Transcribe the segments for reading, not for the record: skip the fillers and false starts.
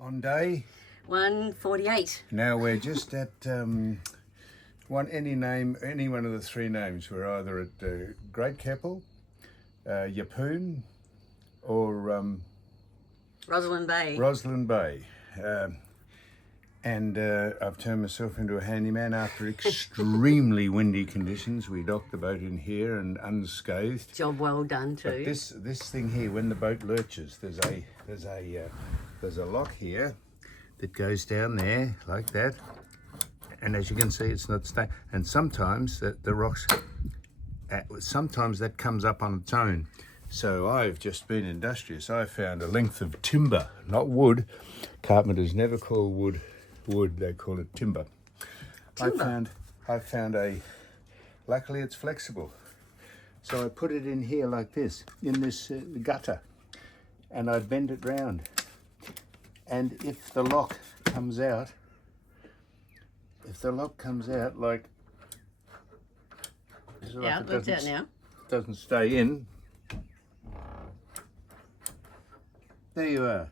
on day 148. Now we're just at any one of the three names. We're either at Great Keppel, Yeppoon, or Rosalind Bay. Rosalind Bay. And I've turned myself into a handyman after extremely windy conditions. We docked the boat in here and unscathed. Job well done too. But this thing here, when the boat lurches, there's a lock here that goes down there like that. And as you can see, it's not staying. And sometimes the rocks, sometimes that comes up on its own. So I've just been industrious. I found a length of timber, not wood. Carpenters never call wood, they call it timber. Timber? I found luckily it's flexible. So I put it in here like this, in this gutter, and I bend it round. And if the lock comes out like, Yeah, it's out now. Doesn't stay in. There you are.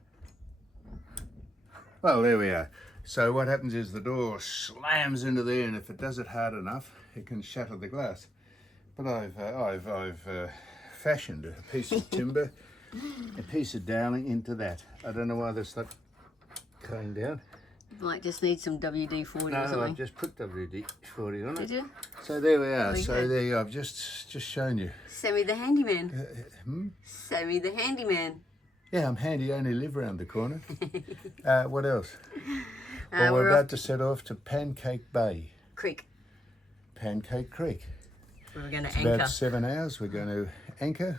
Well, there we are. So what happens is the door slams into there, and if it does it hard enough, it can shatter the glass. But I've fashioned a piece of timber, a piece of doweling into that. I don't know why that's not going down. You might just need some WD-40 or No, something. I've just put WD-40 on it. Did you? So there we are. Very So good. there you go. I've just shown you. Sammy the handyman. Sammy the handyman. Yeah, I'm handy. I only live around the corner. What else? Well, We're we're off about to set off to Pancake Bay, Creek. Pancake Creek. We were going to It's anchor. about 7 hours. We're going to anchor,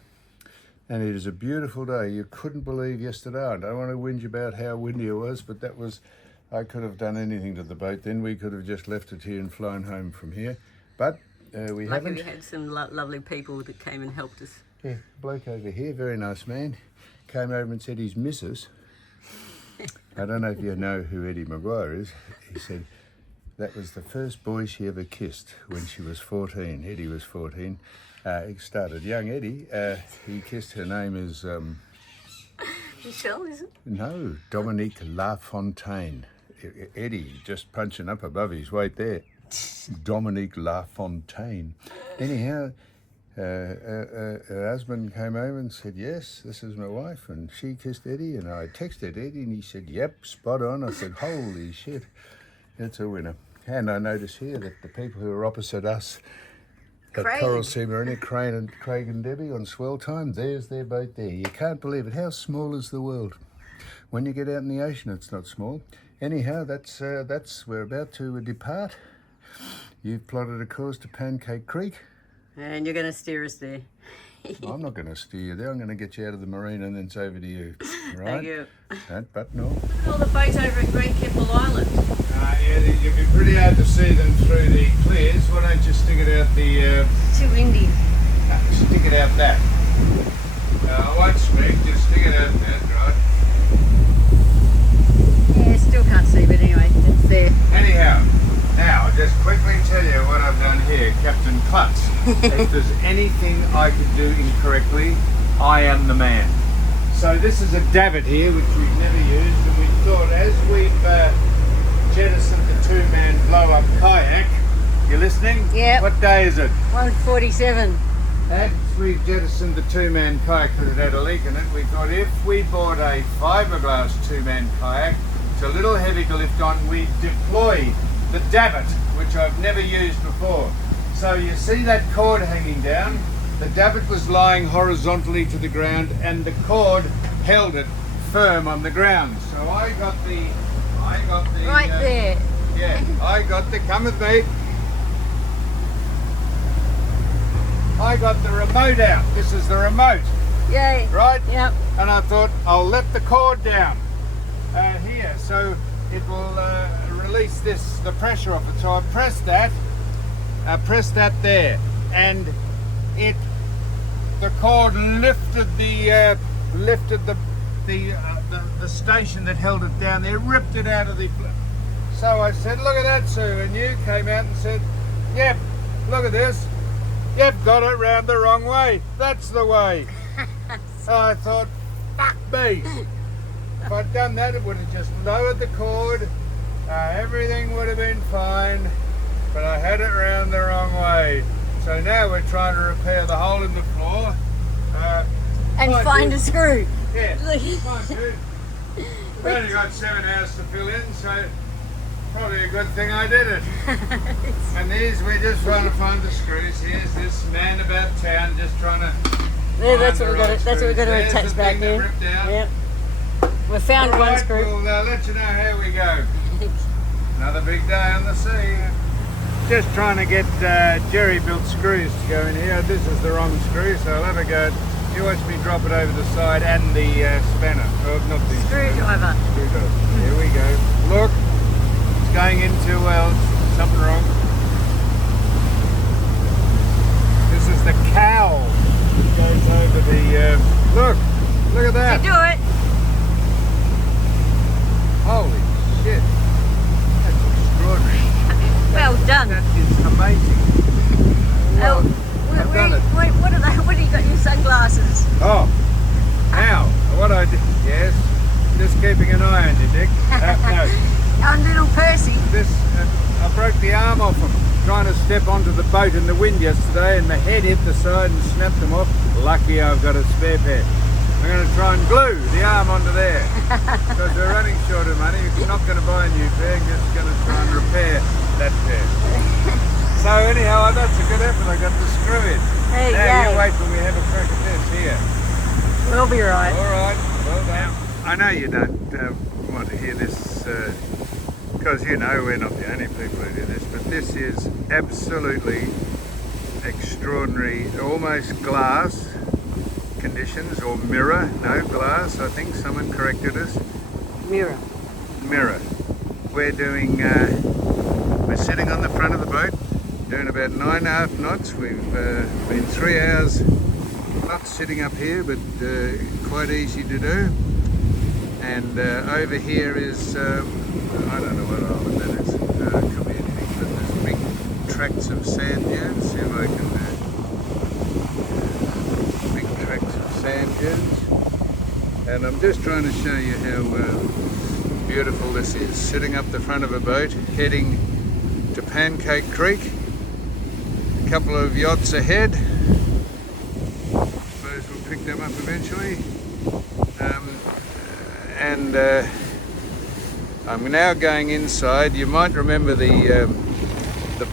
and it is a beautiful day. You couldn't believe yesterday. I don't want to whinge about how windy it was, but that was, I could have done anything to the boat then. We could have just left it here and flown home from here, but we Lucky haven't. we had some lovely people that came and helped us. Yeah, bloke over here, very nice man, came over and said his missus. I don't know if you know who Eddie Maguire is. He said that was the first boy she ever kissed when she was 14. Eddie was 14. He started young Eddie. He kissed, her name is, Michelle, is it? no, Dominique Lafontaine. Eddie just punching up above his weight there. Dominique Lafontaine. Anyhow, her husband came over and said, yes, this is my wife, and she kissed Eddie, and I texted Eddie and he said, yep, spot on. I said, holy shit, it's a winner. And I notice here that the people who are opposite us at Craig. Coral Sea Marina, Craig and Debbie on Swell Time, there's their boat there. You can't believe it. How small is the world? When you get out in the ocean, it's not small. Anyhow, that's we're about to depart. You've plotted a course to Pancake Creek. And you're going to steer us there. I'm not going to steer you there. I'm going to get you out of the marina and then it's over to you. Right? Thank you. That button on. Look at all the boats over at Great Keppel Island. Yeah, you'll be pretty hard to see them through the clears. Why don't you stick it out the... Too windy. stick it out that. I won't speak, just stick it out that, right? Yeah, still can't see, but anyway, it's there. Anyhow, now I'll just quickly tell you what I've done here, Captain Klutz. If there's anything I could do incorrectly, I am the man. So this is a davit here, which we've never used, and we thought as we've jettisoned the two-man blow-up kayak, you listening? Yep. What day is it? 147. As we've jettisoned the two-man kayak because it had a leak in it, we thought if we bought a fiberglass two-man kayak, it's a little heavy to lift on, we'd deploy the davit, which I've never used before. So you see that cord hanging down? The davit was lying horizontally to the ground and the cord held it firm on the ground. So I got the Right there. Yeah, come with me. I got the remote out. This is the remote, Yay. right? Yep. And I thought I'll let the cord down here so it will release the pressure off it. So I pressed that there, and the cord lifted the station that held it down there, ripped it out of the. So I said, look at that, Sue, and you came out and said, yep, look at this. You've got it round the wrong way. That's the way. So I thought, fuck me. If I'd done that, it would have just lowered the cord. Everything would have been fine, but I had it round the wrong way. So now we're trying to repair the hole in the floor. And find a screw. Yeah, fine, dude. We've only got 7 hours to fill in, so probably a good thing I did it. And these, we're just trying to find the screws. Here's this man about town just trying to. Yeah, that's what we got. That's what we got to attach back there. Yep. We found one screw. We'll let you know how we go. Another big day on the sea. Just trying to get jerry-built screws to go in here. This is the wrong screw, so I'll have a go. You watch me drop it over the side and the spanner. Oh, not the Screwdriver. Screwdriver. Here we go. Look, it's going into, well, something wrong. This is the cowl that goes over the, look at that. You do it. Holy shit. That's extraordinary. Well done. That is amazing. Well, I've done it. Wait, what are they? What do you got in your sunglasses? Oh, now, what I did, yes, just keeping an eye on you, Dick. No, On little Percy. this, I broke the arm off him, trying to step onto the boat in the wind yesterday, and the head hit the side and snapped them off. Lucky I've got a spare pair. I'm going to try and glue the arm onto there, because we're running short of money. You're not going to buy a new pair, you're just going to try and repair that pair. So anyhow, that's a good effort. I got the screw in. There you Now go. you wait till we have a crack at this here. We'll be right. All right, well done. I know you don't want to hear this because you know we're not the only people who do this, but this is absolutely extraordinary, almost glass conditions, or mirror, no glass, I think someone corrected us. Mirror. Mirror. We're doing, we're sitting on the front of the boat, doing about 9.5 knots. We've been 3 hours not sitting up here, but quite easy to do. And over here is, I don't know what island that is, could be anything, but there's big tracts of sand dunes. See if I can, big tracts of sand dunes. And I'm just trying to show you how beautiful this is. Sitting up the front of a boat, heading to Pancake Creek. A couple of yachts ahead. Suppose we'll pick them up eventually. And I'm now going inside. You might remember the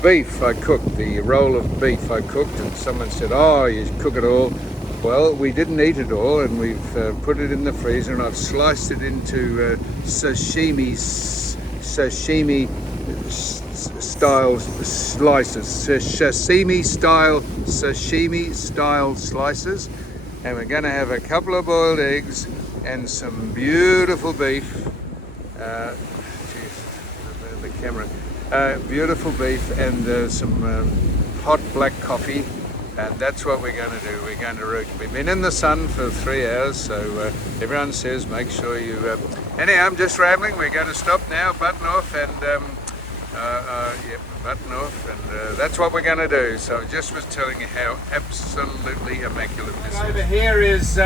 beef I cooked, the roll of beef I cooked, and someone said, "Oh, you cook it all." Well, we didn't eat it all, and we've put it in the freezer, and I've sliced it into sashimi style slices, sashimi style slices, and we're going to have a couple of boiled eggs and some beautiful beef. The camera. Beautiful beef and some hot black coffee. And that's what we're going to do. We're going to, we've been in the sun for 3 hours, so everyone says make sure you, anyhow, I'm just rambling. We're going to stop now, button off, and yep, button off, and that's what we're going to do. So I just was telling you how absolutely immaculate this is. Over here is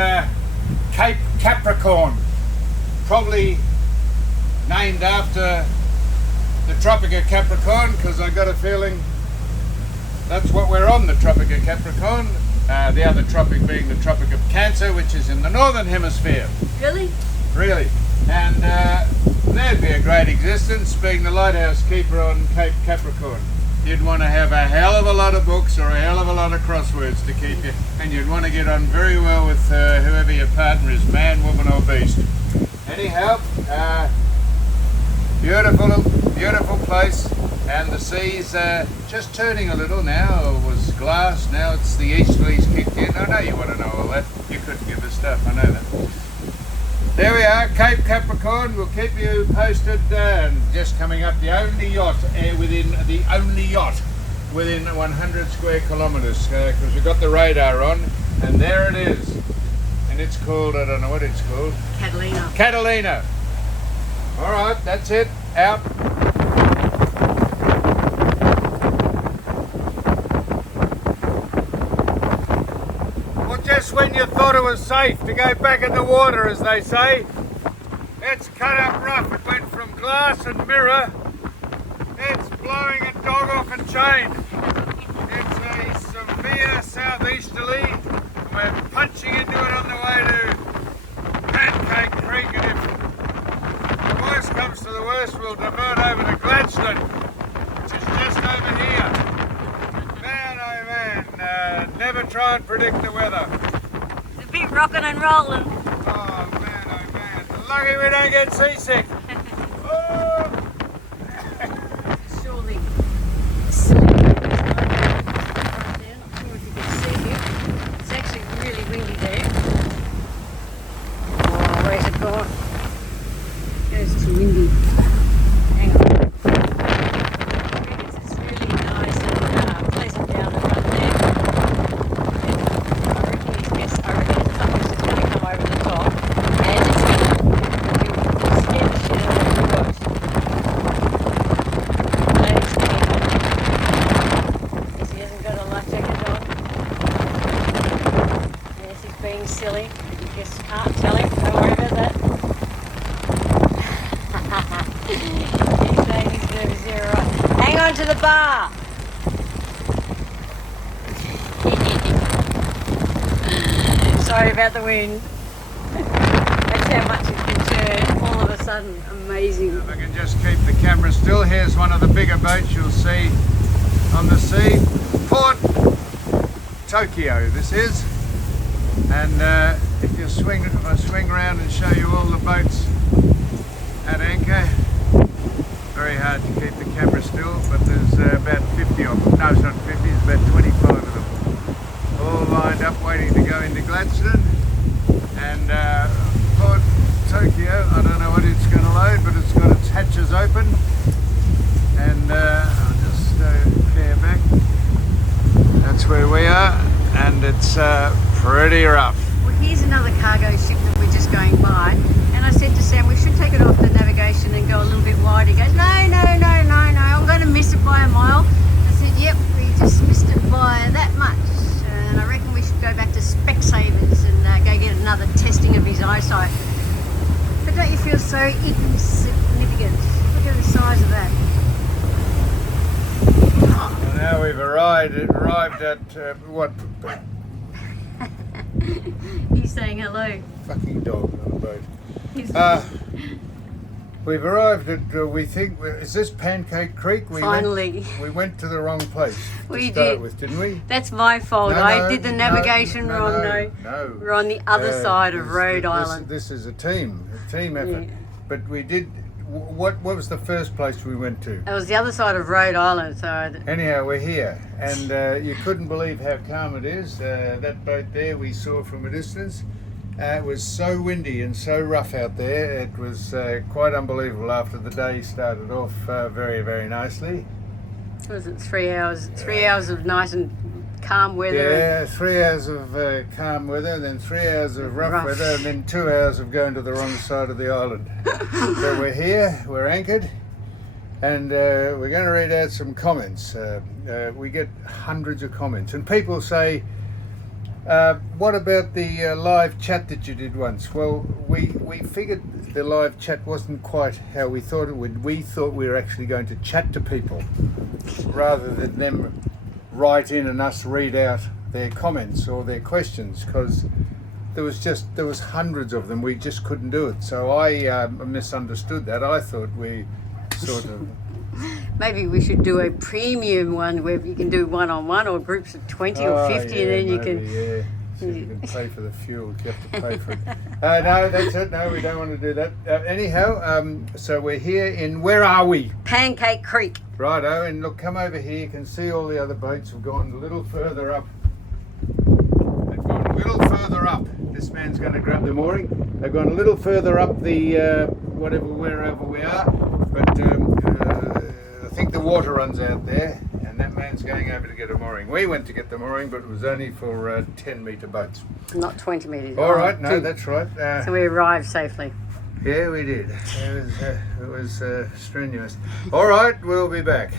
Cape Capricorn, probably named after the Tropic of Capricorn, because I got a feeling that's what we're on, the Tropic of Capricorn. The other tropic being the Tropic of Cancer, which is in the northern hemisphere. Really? Really. And there'd be a great existence, being the lighthouse keeper on Cape Capricorn. You'd want to have a hell of a lot of books or a hell of a lot of crosswords to keep you, and you'd want to get on very well with whoever your partner is, man, woman or beast. Anyhow, beautiful place. And the sea's just turning a little now. It was glass, now it's the easterlies kicked in. I know you want to know all that. You couldn't give a stuff, I know that. There we are, Cape Capricorn. We'll keep you posted. Just coming up, the only yacht within 100 square kilometres, because we've got the radar on, and there it is. And it's called, I don't know what it's called. Catalina. Catalina. All right, that's it. Out. Just when you thought it was safe to go back in the water, as they say, It's cut up rough. It went from glass and mirror. It's blowing a dog off a chain. It's a severe southeasterly. We're punching into it on the way to Pancake Creek, and if the worst comes to the worst, we'll divert over to Gladstone, which is just over here. Man, oh man, never try and predict the weather. It's a bit rocking and rolling. Oh man, lucky we don't get seasick. Oh. Surely. Silly. Right there. Not sure if you can see it. It's actually really windy there. Oh, where's it gone? It's too windy. Hang on. It's really nice and pleasant down the front there. I reckon it's just something's just going to come over the top. And it's going to scare the shit out of the boat. He hasn't got a life jacket on. Yes, he's being silly. You just can't tell him. Don't worry about that. He's saying he's nervous there, right? Hang on to the bar. Sorry about the wind. That's how much it can turn all of a sudden. Amazing. If I can just keep the camera still, here's one of the bigger boats you'll see on the sea. Port Tokyo, this is. And if I swing around and show you all the boats at anchor, very hard to keep the camera still, but there's about 50 of them. No, it's not 50, it's about 25 of them. All lined up waiting to go into Gladstone. And Port Tokyo, I don't know what it's going to load, but it's got its hatches open. And I'll just clear back. That's where we are, and it's pretty rough. Well, here's another cargo ship that we're just going by, and I said to Sam, we should take it off the navigation and go a little bit wide. He goes, no, I'm going to miss it by a mile. I said, yep, we just missed it by that much, and I reckon we should go back to Specsavers and go get another testing of his eyesight. But don't you feel so insignificant? Look at the size of that. Well, now we've arrived at what? He's saying hello. Fucking dog on the boat. He's We've arrived at, we think, is this Pancake Creek? Finally. We went to the wrong place to We start did. with, didn't we? That's my fault. I did the navigation wrong. No. We're on the other side of Rhode Island. This is a team effort. Yeah. But we did, what was the first place we went to? It was the other side of Rhode Island, so Anyhow, we're here, and you couldn't believe how calm it is. That boat there we saw from a distance. It was so windy and so rough out there. It was quite unbelievable after the day started off very, very nicely. was it 3 hours? 3 hours of nice and calm weather. Yeah, 3 hours of calm weather, then 3 hours of rough weather, and then 2 hours of going to the wrong side of the island. So we're here, we're anchored, and we're going to read out some comments. We get hundreds of comments, and people say, what about the live chat that you did once? Well, we figured the live chat wasn't quite how we thought it would. We thought we were actually going to chat to people rather than them write in and us read out their comments or their questions, because there was hundreds of them. We just couldn't do it. So I misunderstood that. I thought we sort of... Maybe we should do a premium one where you can do one-on-one or groups of 20 or 50, yeah, and then you maybe, can... Yeah. So you can pay for the fuel, you have to pay for it. No, that's it. No, we don't want to do that. Anyhow, so we're here in, where are we? Pancake Creek. Righto, and look, come over here. You can see all the other boats have gone a little further up. They've gone a little further up. This man's going to grab the mooring. They've gone a little further up the, wherever we are. But I think the water runs out there. And that man's going over to get a mooring. We went to get the mooring, but it was only for 10-metre boats. Not 20 metres. All right, no, that's right. So we arrived safely. Yeah, we did. It was strenuous. All right, we'll be back.